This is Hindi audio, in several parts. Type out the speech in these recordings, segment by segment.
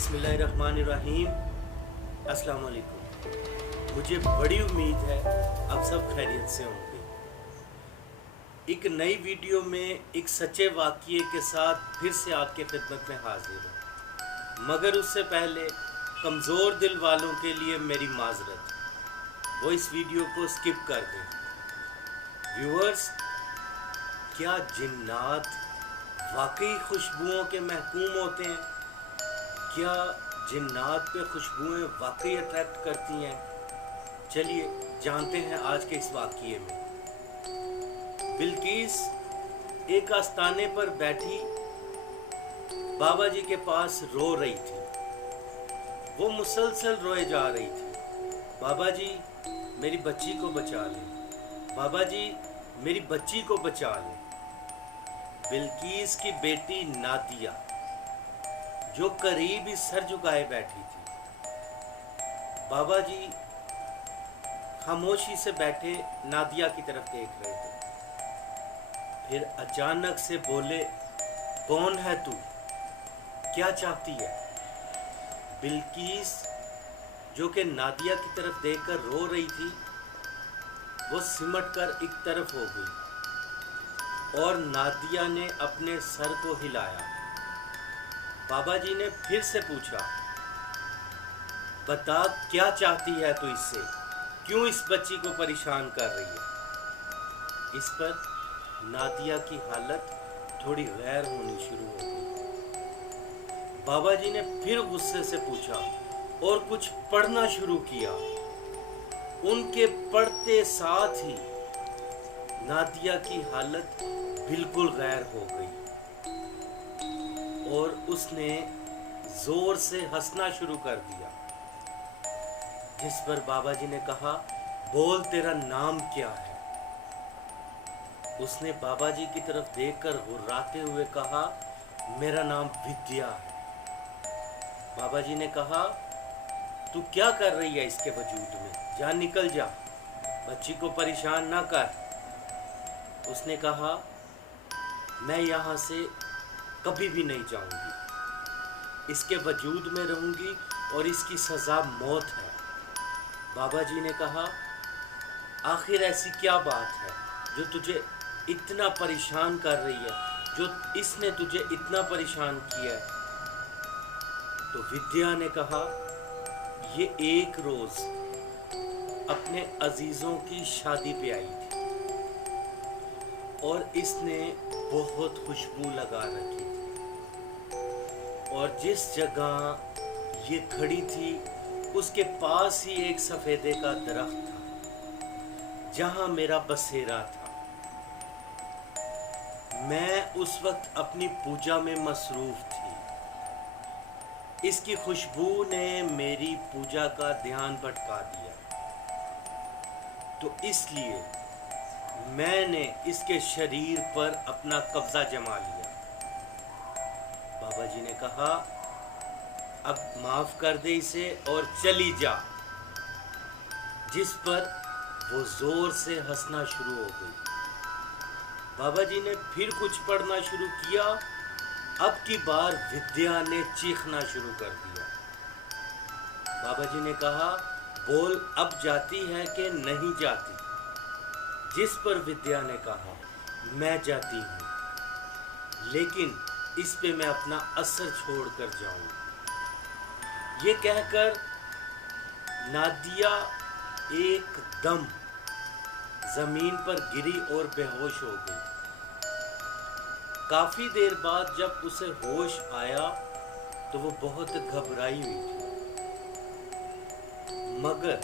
बिस्मिल्लाहिर्रहमानिर्रहीम। अस्सलाम वालेकुम। मुझे बड़ी उम्मीद है आप सब खैरियत से होंगे। एक नई वीडियो में एक सच्चे वाक़ये के साथ फिर से आपके खिदमत में हाजिर हूँ, मगर उससे पहले कमज़ोर दिल वालों के लिए मेरी माजरत, वो इस वीडियो को स्किप कर दें। व्यूअर्स, क्या जिन्नात वाकई खुशबुओं के महकूम होते हैं? क्या जिन्नात पे खुशबुएं वाकई अट्रैक्ट करती हैं? चलिए जानते हैं आज के इस वाक़ये में। बिल्किस एक आस्ताने पर बैठी बाबा जी के पास रो रही थी। वो मुसलसल रोए जा रही थी। बाबा जी मेरी बच्ची को बचा लें, बाबा जी मेरी बच्ची को बचा लें। बिल्किस की बेटी नादिया जो करीब ही सर झुकाए बैठी थी। बाबा जी खामोशी से बैठे नादिया की तरफ देख रहे थे। फिर अचानक से बोले, कौन है तू, क्या चाहती है? बिल्किस जो कि नादिया की तरफ देखकर रो रही थी, वो सिमट कर एक तरफ हो गई और नादिया ने अपने सर को हिलाया। बाबा जी ने फिर से पूछा, बता क्या चाहती है तू इससे, क्यों इस बच्ची को परेशान कर रही है? इस पर नादिया की हालत थोड़ी गैर होनी शुरू हो गई। बाबा जी ने फिर गुस्से से पूछा और कुछ पढ़ना शुरू किया। उनके पढ़ते साथ ही नादिया की हालत बिल्कुल गैर हो गई और उसने जोर से हंसना शुरू कर दिया। जिस पर बाबा जी ने कहा, बोल तेरा नाम क्या है? उसने बाबा जी की तरफ देखकर हुर्राते हुए कहा, मेरा नाम विद्या है। बाबा जी ने कहा, तू क्या कर रही है इसके वजूद में, जा निकल जा, बच्ची को परेशान ना कर। उसने कहा, मैं यहाँ से कभी भी नहीं जाऊंगी, इसके वजूद में रहूंगी और इसकी सज़ा मौत है। बाबा जी ने कहा, आखिर ऐसी क्या बात है जो तुझे इतना परेशान कर रही है, जो इसने तुझे इतना परेशान किया है? तो विद्या ने कहा, ये एक रोज़ अपने अजीज़ों की शादी पे आई थी और इसने बहुत खुशबू लगा रखी थी और जिस जगह ये खड़ी थी उसके पास ही एक सफ़ेदे का दरख्त था जहाँ मेरा बसेरा था। मैं उस वक्त अपनी पूजा में मसरूफ़ थी। इसकी खुशबू ने मेरी पूजा का ध्यान भटका दिया, तो इसलिए मैंने इसके शरीर पर अपना कब्ज़ा जमा लिया। बाबा जी ने कहा, अब माफ़ कर दे इसे और चली जा। जिस पर वो ज़ोर से हंसना शुरू हो गई। बाबा जी ने फिर कुछ पढ़ना शुरू किया। अब की बार विद्या ने चीखना शुरू कर दिया। बाबा जी ने कहा, बोल अब जाती है कि नहीं जाती? जिस पर विद्या ने कहा, मैं जाती हूँ, लेकिन इस पे मैं अपना असर छोड़ कर जाऊँगी। ये कहकर नादिया एकदम ज़मीन पर गिरी और बेहोश हो गई। काफ़ी देर बाद जब उसे होश आया तो वो बहुत घबराई हुई थी, मगर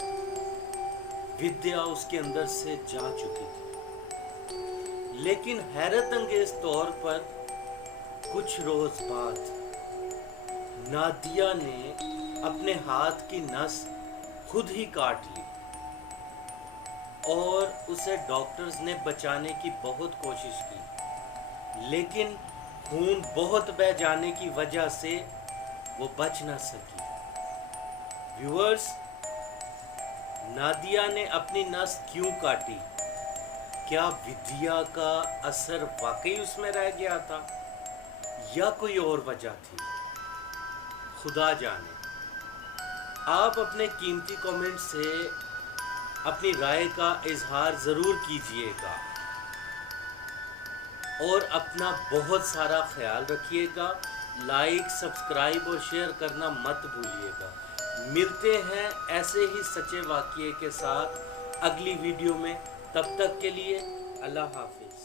विद्या उसके अंदर से जा चुकी थी। लेकिन हैरत अंगेज तौर पर कुछ रोज बाद नादिया ने अपने हाथ की नस खुद ही काट ली और उसे डॉक्टर्स ने बचाने की बहुत कोशिश की, लेकिन खून बहुत बह जाने की वजह से वो बच ना सकी। व्यूअर्स, नादिया ने अपनी नस क्यों काटी? क्या विद्या का असर वाकई उसमें रह गया था या कोई और वजह थी? खुदा जाने। आप अपने कीमती कमेंट से अपनी राय का इजहार ज़रूर कीजिएगा और अपना बहुत सारा ख्याल रखिएगा। लाइक, सब्सक्राइब और शेयर करना मत भूलिएगा। मिलते हैं ऐसे ही सच्चे वाक़ये के साथ अगली वीडियो में। तब तक के लिए अल्लाह हाफिज़।